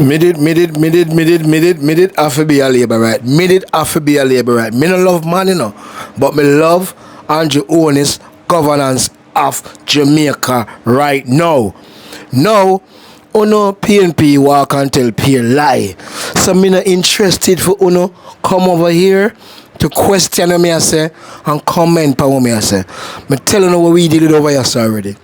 Me did have to be a labor right. Me did have to be a labor right. Me no love man, but me love Andrew Holness governance of Jamaica right now. Now, Uno PNP walk and tell P lie. So me not interested for Uno come over here to question me I say and comment on what me I say. Me tell you what we did it over here already.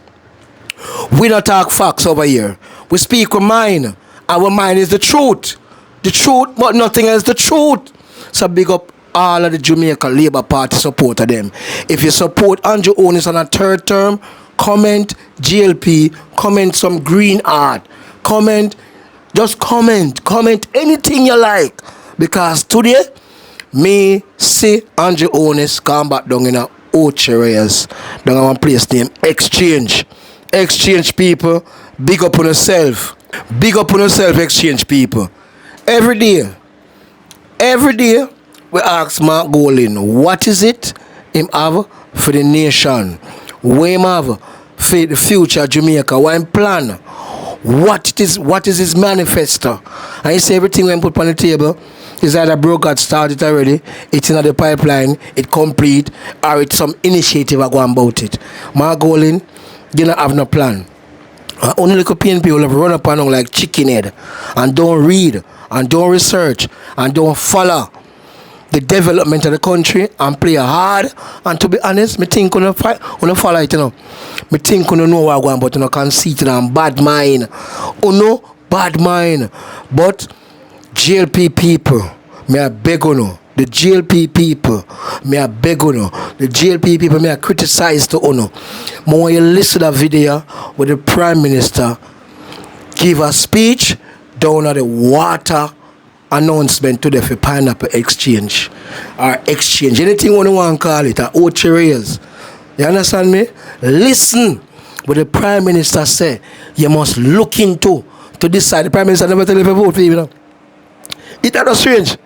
We don't talk facts over here. We speak with mind. Our mind is the truth. The truth, but nothing else the truth. So big up all of the Jamaica Labour Party supporter them. If you support Andrew Holness on a third term, comment JLP, comment some green art, just comment anything you like. Because today, me see Andrew Holness come back down in a Ochereas, down in one place named Exchange. Exchange people, big up on yourself. Big up on yourself, exchange people. Every day, we ask Mark Golin, what is it him have for the nation? What him have for the future of Jamaica? What him plan? What is his manifesto? And he say everything when put on the table is either broke started already, it's in the pipeline, it complete, or it's some initiative I go about it. Mark Golin, you don't have no plan. Only little people have run up on like chicken head and don't read and don't research and don't follow the development of the country and play hard. And to be honest, me think on follow it, Me think on know what I'm going, but conceited and bad mind. Bad mind. But JLP people, me I beg on. The JLP people, me I beg on. The JLP people, me I criticize to ono. But when you listen to that video where the Prime Minister give a speech down at the water announcement to the for pineapple exchange or exchange, anything you want to call it, or Ochereas. You understand me? Listen what the Prime Minister say. You must look into to decide. The Prime Minister never tell you to vote for you. It's not strange.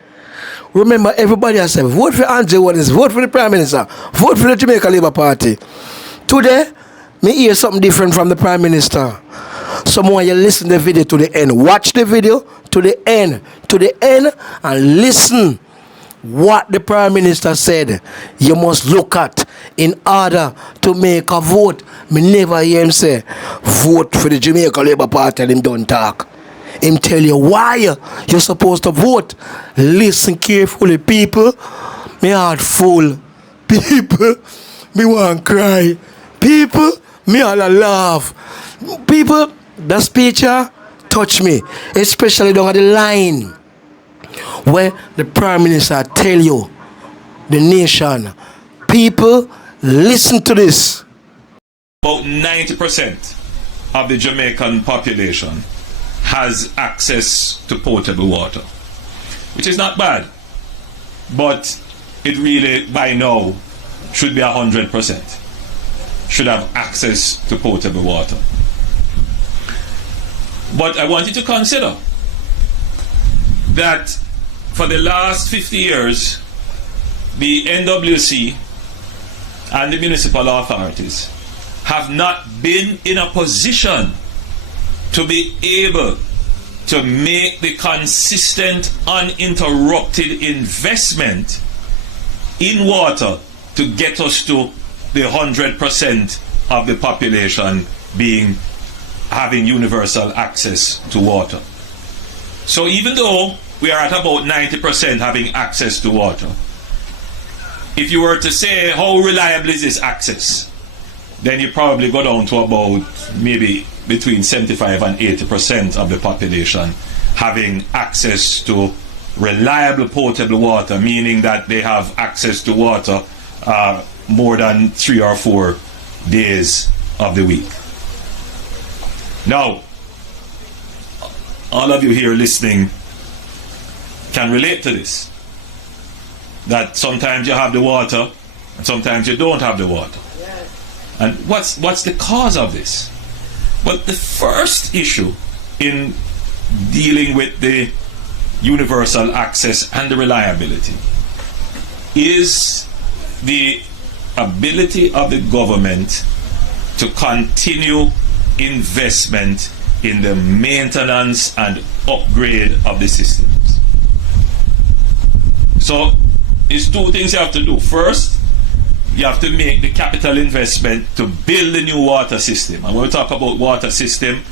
Remember, everybody has said, vote for Andrew Holness, vote for the Prime Minister, vote for the Jamaica Labour Party. Today, me hear something different from the Prime Minister. Someone you listen the video to the end. Watch the video to the end, and listen what the Prime Minister said you must look at in order to make a vote. Me never hear him say, vote for the Jamaica Labour Party and him don't talk. Him tell you why you're supposed to vote. Listen carefully, people. Me heart full. People, me want cry. People, me all a laugh. People, that speech touch me. Especially down at the line where the Prime Minister tell you, the nation, people, listen to this. About 90% of the Jamaican population has access to potable water, which is not bad, but it really by now should be 100%, should have access to potable water. But I want you to consider that for the last 50 years, the NWC and the municipal authorities have not been in a position to be able to make the consistent, uninterrupted investment in water to get us to the 100% of the population having universal access to water. So even though we are at about 90% having access to water, if you were to say how reliable is this access, then you probably go down to about maybe between 75 and 80% of the population having access to reliable potable water, meaning that they have access to water more than 3 or 4 days of the week. Now, all of you here listening can relate to this, that sometimes you have the water and sometimes you don't have the water. And what's the cause of this? Well, the first issue in dealing with the universal access and the reliability is the ability of the government to continue investment in the maintenance and upgrade of the systems. So it's two things you have to do. First, you have to make the capital investment to build the new water system. And when we talk about water system,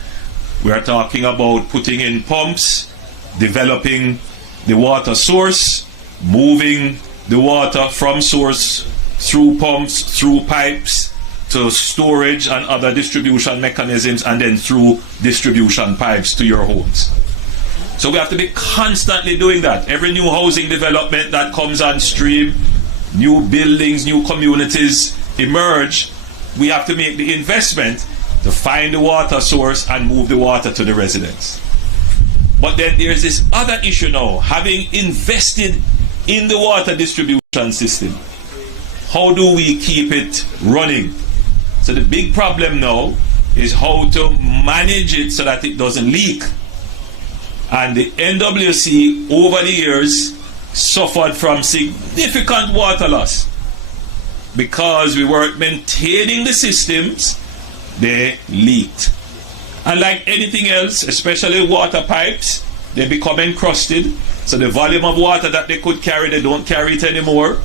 we are talking about putting in pumps, developing the water source, moving the water from source through pumps, through pipes, to storage and other distribution mechanisms, and then through distribution pipes to your homes. So we have to be constantly doing that. Every new housing development that comes on stream, new buildings, new communities emerge, we have to make the investment to find the water source and move the water to the residents. But then there's this other issue now, having invested in the water distribution system, how do we keep it running? So the big problem now is how to manage it so that it doesn't leak. And the NWC over the years suffered from significant water loss because we weren't maintaining the systems. They leaked. And like anything else, especially water pipes, they become encrusted. So the volume of water that they could carry, they don't carry it anymore.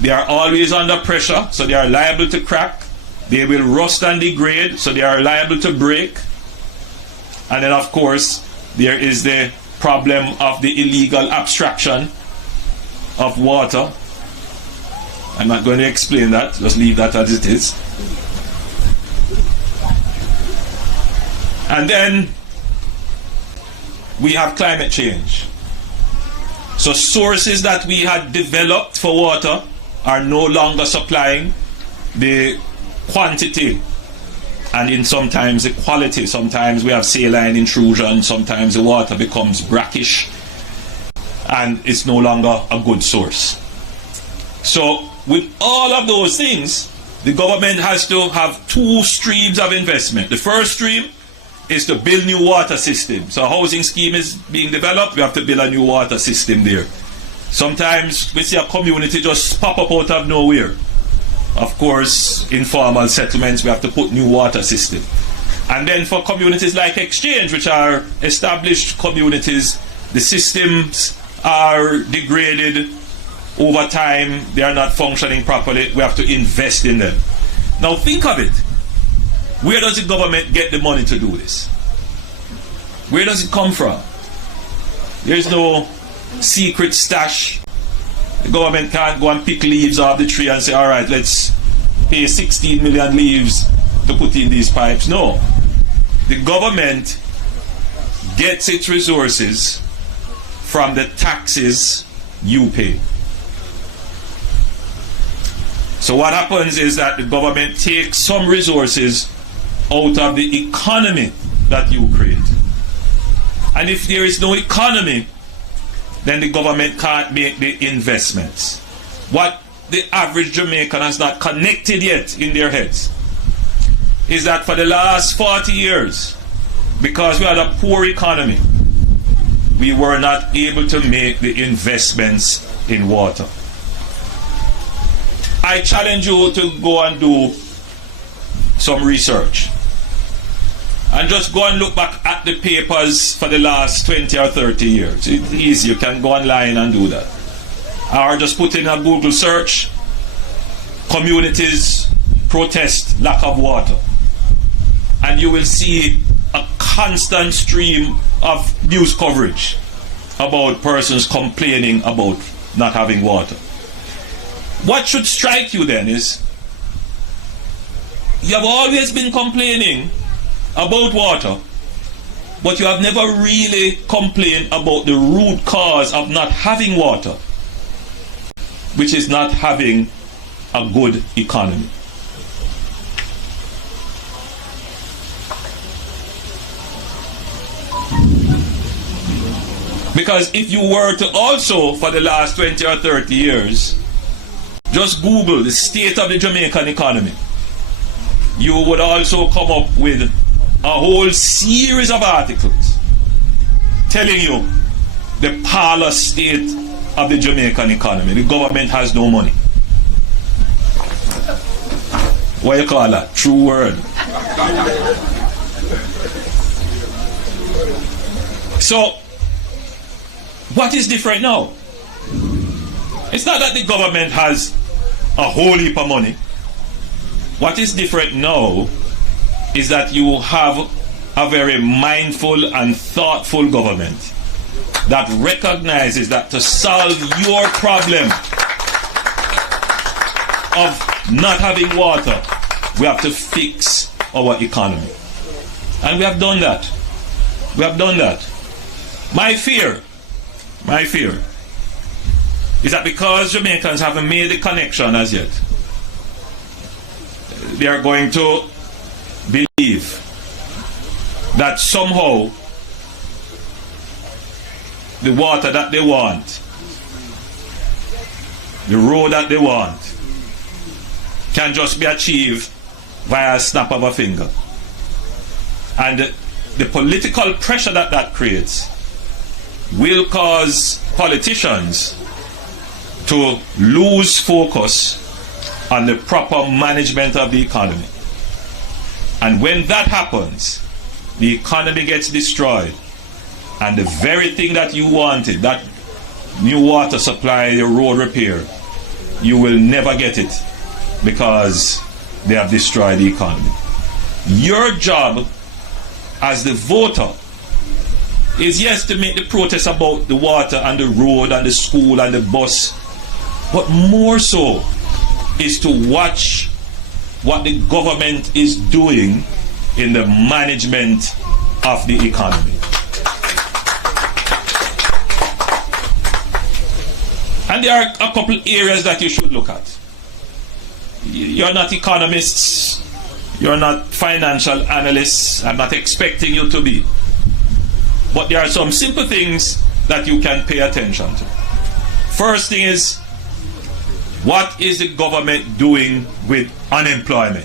They are always under pressure, so they are liable to crack. They will rust and degrade, so they are liable to break. And then of course, there is the problem of the illegal abstraction of water. I'm not going to explain that, just leave that as it is. And then we have climate change. So sources that we had developed for water are no longer supplying the quantity and in sometimes the quality. Sometimes we have saline intrusion, sometimes the water becomes brackish and it's no longer a good source. So with all of those things, the government has to have two streams of investment. The first stream is to build new water system. So a housing scheme is being developed, we have to build a new water system there. Sometimes we see a community just pop up out of nowhere. Of course, informal settlements, we have to put new water system. And then for communities like Exchange, which are established communities, the systems are degraded over time, they are not functioning properly, we have to invest in them. Now think of it. Where does the government get the money to do this? Where does it come from? There's no secret stash. The government can't go and pick leaves off the tree and say, all right, let's pay 16 million leaves to put in these pipes. No. The government gets its resources from the taxes you pay. So what happens is that the government takes some resources out of the economy that you create. And if there is no economy, then the government can't make the investments. What the average Jamaican has not connected yet in their heads is that for the last 40 years, because we had a poor economy, we were not able to make the investments in water. I challenge you to go and do some research and just go and look back at the papers for the last 20 or 30 years. It's easy, you can go online and do that. Or just put in a Google search, communities protest lack of water. And you will see a constant stream of news coverage about persons complaining about not having water. What should strike you then is, you have always been complaining about water, but you have never really complained about the root cause of not having water, which is not having a good economy. Because if you were to also, for the last 20 or 30 years, just Google the state of the Jamaican economy, you would also come up with a whole series of articles telling you the parlous state of the Jamaican economy. The government has no money. What you call that? True word. So, what is different now? It's not that the government has a whole heap of money. What is different now is that you have a very mindful and thoughtful government that recognizes that to solve your problem of not having water, we have to fix our economy. And we have done that. We have done that. My fear is that because Jamaicans haven't made the connection as yet, they are going to believe that somehow the water that they want, the road that they want, can just be achieved via a snap of a finger. And the political pressure that that creates will cause politicians to lose focus on the proper management of the economy. And when that happens, the economy gets destroyed, and the very thing that you wanted, that new water supply, the road repair, you will never get it because they have destroyed the economy. Your job as the voter is, yes, to make the protest about the water and the road and the school and the bus, but more so is to watch what the government is doing in the management of the economy. And there are a couple areas that you should look at. You're not economists, you're not financial analysts, I'm not expecting you to be. But there are some simple things that you can pay attention to. First thing is, what is the government doing with unemployment?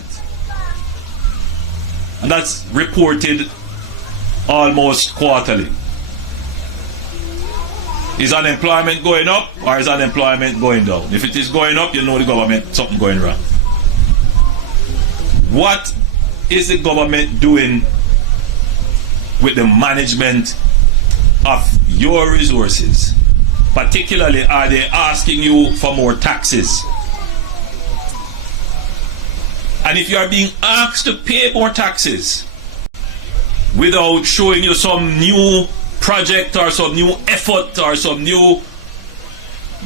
And that's reported almost quarterly. Is unemployment going up or is unemployment going down? If it is going up, you know the government, something going wrong. What is the government doing with the management of your resources? Particularly, are they asking you for more taxes? And if you are being asked to pay more taxes without showing you some new project or some new effort or some new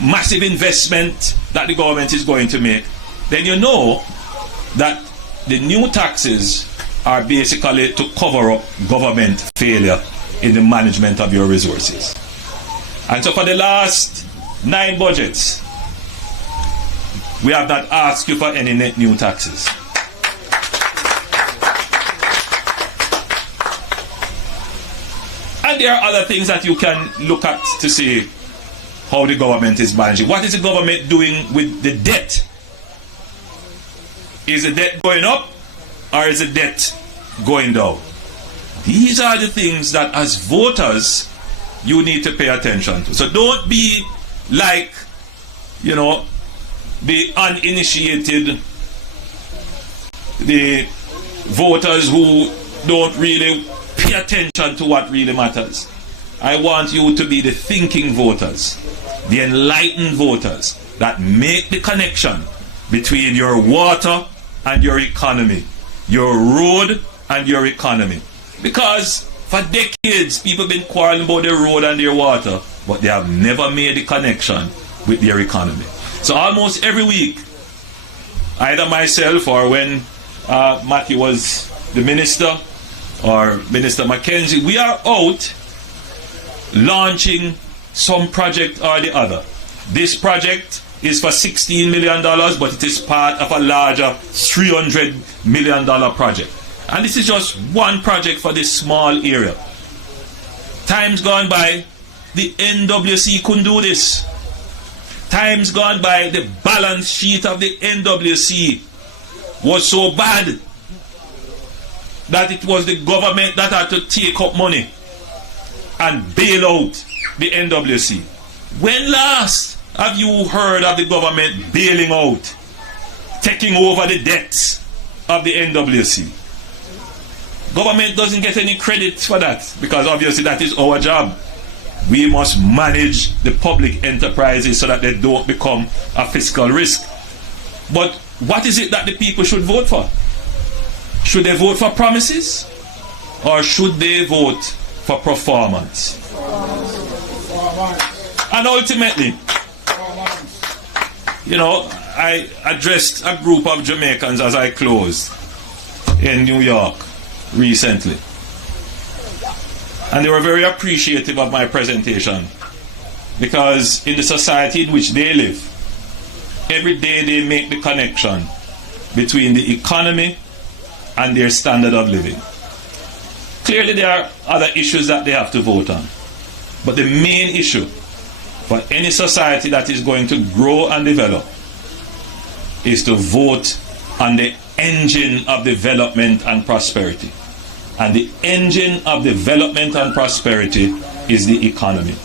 massive investment that the government is going to make, then you know that the new taxes are basically to cover up government failure in the management of your resources. And so for the last 9 budgets, we have not asked you for any net new taxes. And there are other things that you can look at to see how the government is managing. What is the government doing with the debt? Is the debt going up or is the debt going down? These are the things that as voters you need to pay attention to. So don't be like, the uninitiated, the voters who don't really pay attention to what really matters. I want you to be the thinking voters, the enlightened voters that make the connection between your water and your economy, your road and your economy. Because for decades, people have been quarreling about their road and their water, but they have never made the connection with their economy. So almost every week, either myself or when Matthew was the minister or Minister Mackenzie, we are out launching some project or the other. This project is for $16 million, but it is part of a larger $300 million project. And this is just one project for this small area. Times gone by, the NWC couldn't do this. Times gone by, the balance sheet of the NWC was so bad that it was the government that had to take up money and bail out the NWC. When last have you heard of the government bailing out, taking over the debts of the NWC? Government doesn't get any credit for that, because obviously that is our job. We must manage the public enterprises so that they don't become a fiscal risk. But what is it that the people should vote for? Should they vote for promises, or should they vote for performance? And ultimately, you know, I addressed a group of Jamaicans as I closed in New York recently. And they were very appreciative of my presentation, because in the society in which they live, every day they make the connection between the economy and their standard of living. Clearly there are other issues that they have to vote on, but the main issue for any society that is going to grow and develop is to vote on the engine of development and prosperity. And the engine of development and prosperity is the economy.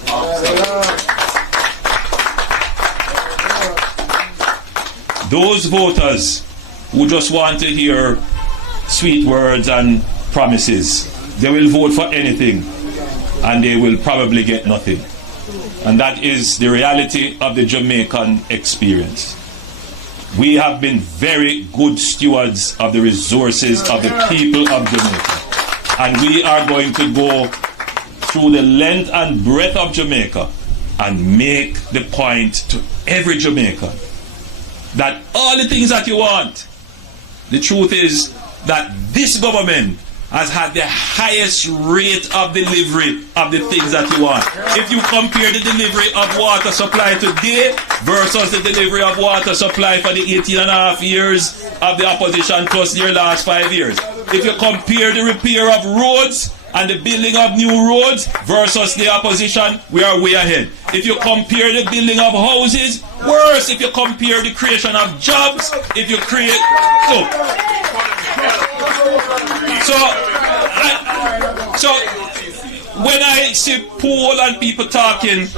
Those voters who just want to hear sweet words and promises, they will vote for anything and they will probably get nothing. And that is the reality of the Jamaican experience. We have been very good stewards of the resources of the people of Jamaica. And we are going to go through the length and breadth of Jamaica and make the point to every Jamaican that all the things that you want, the truth is that this government has had the highest rate of delivery of the things that you want. If you compare the delivery of water supply today versus the delivery of water supply for the 18 and a half years of the opposition plus their last 5 years. If you compare the repair of roads and the building of new roads versus the opposition, we are way ahead. If you compare the building of houses, worse. If you compare the creation of jobs, if you create... So when I see Paul and people talking,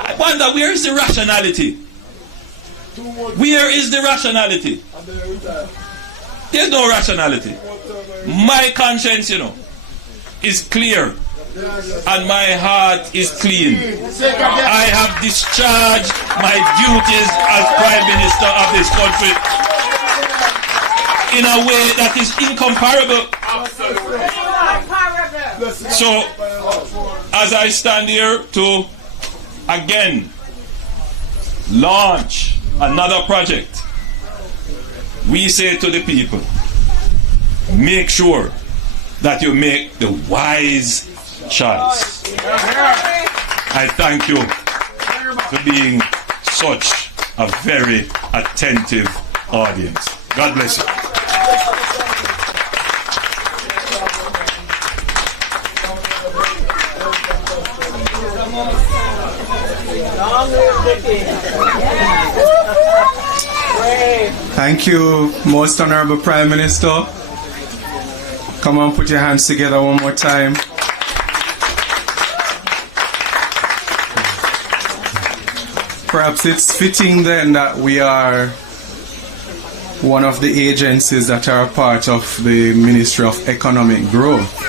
I wonder, where is the rationality? Where is the rationality? There's no rationality. My conscience, you know, is clear and my heart is clean. I have discharged my duties as Prime Minister of this country in a way that is incomparable. So, as I stand here to again launch another project, we say to the people, make sure that you make the wise choice. I thank you for being such a very attentive audience. God bless you. Thank you, Most Honorable Prime Minister. Come on, put your hands together one more time. Perhaps it's fitting then that we are one of the agencies that are a part of the Ministry of Economic Growth.